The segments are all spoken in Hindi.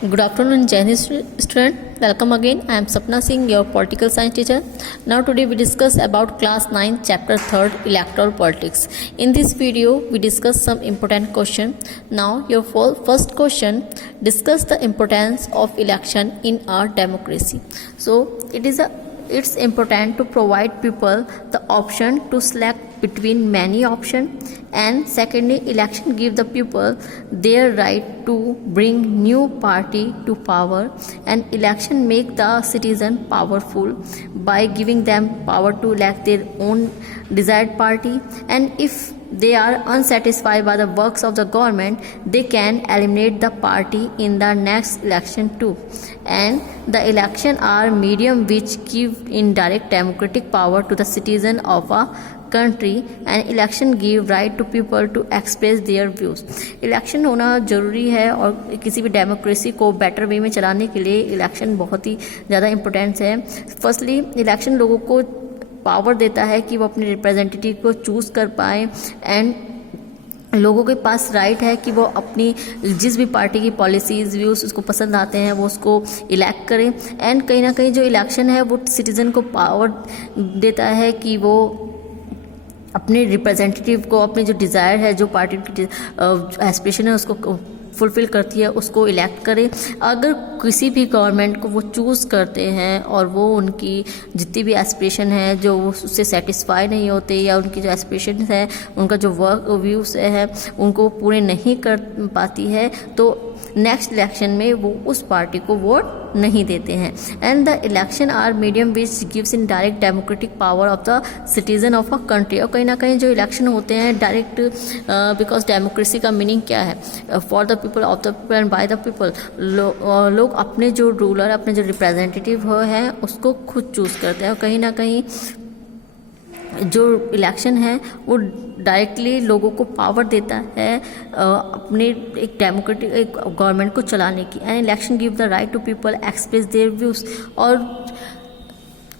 Good afternoon, Jain student. Welcome again. I am Sapna Singh, your political science teacher. Now today we discuss about class 9 chapter 3rd electoral politics. In this video we discuss some important question. Now your first question, discuss the importance of election in our democracy. So it's important to provide people the option to select between many options, and secondly, election give the people their right to bring new party to power, and election make the citizen powerful by giving them power to elect their own desired party, and if they are unsatisfied by the works of the government, they can eliminate the party in the next election too. And the election are medium which give indirect democratic power to the citizen of a country, and election give right to people to express their views. Election होना ज़रूरी है और किसी भी डेमोक्रेसी को बेटर वे में चलाने के लिए इलेक्शन बहुत ही ज़्यादा इम्पोर्टेंस है. फर्स्टली इलेक्शन लोगों को पावर देता है कि वो अपने रिप्रेजेंटेटिव को चूज़ कर पाएँ, एंड लोगों के पास राइट है कि वो अपनी जिस भी पार्टी की पॉलिसीज़ व्यूज़ उसको पसंद आते हैं वो उसको इलेक्ट करें. एंड कहीं ना कहीं जो इलेक्शन है वो सिटीज़न को पावर देता है कि वो अपने रिप्रेजेंटेटिव को अपने जो डिज़ायर है, जो पार्टी की एस्पिरेशन है उसको फुलफ़िल करती है, उसको इलेक्ट करें. अगर किसी भी गवर्नमेंट को वो चूज़ करते हैं और वो उनकी जितनी भी एस्पिरेशन है जो उससे सेटिस्फाई नहीं होते, या उनकी जो एस्पिरेशन है उनका जो वर्क व्यूज़ है उनको पूरे नहीं कर पाती है, तो नेक्स्ट इलेक्शन में वो उस पार्टी को वोट नहीं देते हैं. And the election are medium which gives in direct democratic power of the citizen of a country. और कहीं ना कहीं जो इलेक्शन होते हैं डायरेक्ट, बिकॉज डेमोक्रेसी का मीनिंग क्या है, for the people, of the people and by the people. लोग अपने जो रूलर, अपने जो रिप्रेजेंटेटिव हैं उसको खुद चूज़ करते हैं. और कहीं ना कहीं जो इलेक्शन है वो डायरेक्टली लोगों को पावर देता है अपने एक डेमोक्रेटिक एक गवर्नमेंट को चलाने की. And election give the right to people express their views. और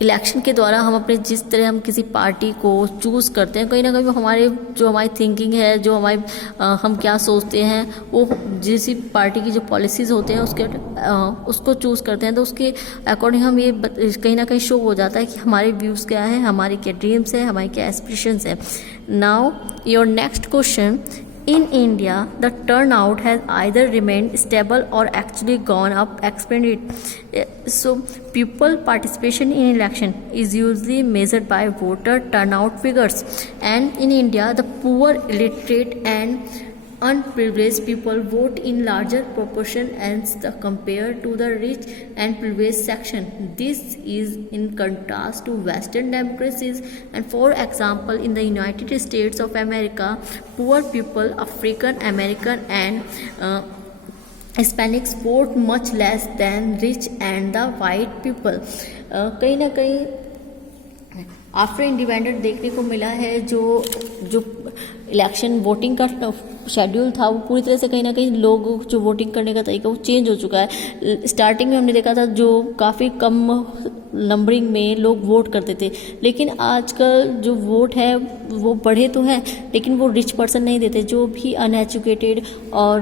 इलेक्शन के द्वारा हम अपने जिस तरह हम किसी पार्टी को चूज़ करते हैं, कहीं ना कहीं वो हमारी थिंकिंग है, जो हम क्या सोचते हैं, वो जिस पार्टी की जो पॉलिसीज़ होते हैं उसको चूज़ करते हैं, तो उसके अकॉर्डिंग हम ये कहीं ना कहीं शो हो जाता है कि हमारे व्यूज़ क्या है, हमारे क्या ड्रीम्स है, हमारे क्या एस्पिरेशंस है. Now your next question, in India, the turnout has either remained stable or actually gone up. Explain it. So, people participation in election is usually measured by voter turnout figures. And in India, the poor, illiterate, and unprivileged people vote in larger proportion as compared to the rich and privileged section. This is in contrast to Western democracies. And for example, in the United States of America, poor people, African American and Hispanics vote much less than rich and the white people. कहीं ना कहीं आफ्टर इंडिपेंडेंट देखने को मिला है जो इलेक्शन वोटिंग का शेड्यूल था वो पूरी तरह से कहीं ना कहीं लोग जो वोटिंग करने का तरीका वो चेंज हो चुका है. स्टार्टिंग में हमने देखा था जो काफ़ी कम नंबरिंग में लोग वोट करते थे, लेकिन आजकल जो वोट है वो बढ़े तो हैं लेकिन वो रिच पर्सन नहीं देते. जो भी अनएजुकेटेड और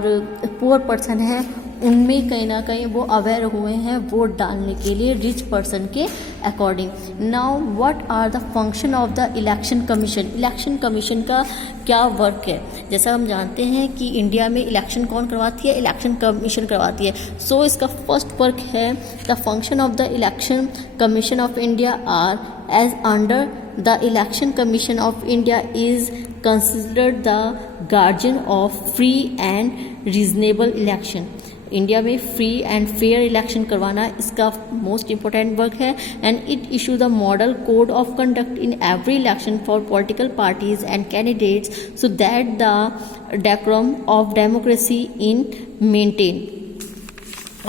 पुअर पर्सन है उनमें कहीं ना कहीं वो अवेयर हुए हैं वोट डालने के लिए रिच पर्सन के according. Now what are the function of the election commission. Election commission का क्या वर्क है? जैसा हम जानते हैं कि इंडिया में इलेक्शन कौन करवाती है, इलेक्शन कमीशन करवाती है. सो इसका फर्स्ट वर्क है the function of the election commission of India are as under the election commission of India is considered the guardian of free and reasonable election. India में फ्री एंड फेयर इलेक्शन करवाना इसका मोस्ट इम्पोर्टेंट वर्क है. And it issue the model code of conduct in every election for political parties and candidates so that the decorum of democracy in maintain.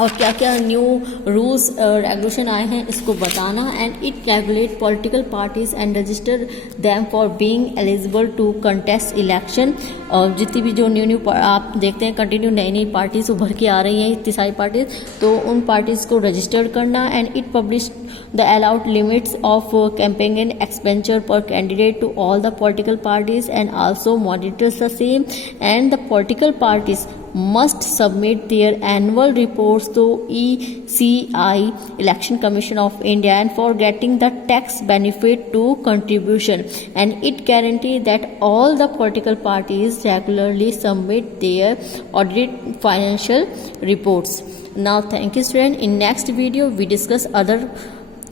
और क्या क्या न्यू रूल्स रेगुलेशन आए हैं इसको बताना. And it calculate political parties and register them for being eligible to contest election. और जितनी भी जो न्यू आप देखते हैं कंटिन्यू नई नई पार्टीज उभर के आ रही हैं, इतनी सारी पार्टीज, तो उन पार्टीज को रजिस्टर्ड करना. And it publish the allowed limits of campaign expenditure per candidate to all the political parties and also monitors the same. And the political parties must submit their annual reports to ECI, Election Commission of India, and for getting the tax benefit to contribution, and it guarantees that all the political parties regularly submit their audited financial reports. Now thank you student. In next video we discuss other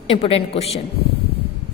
important question.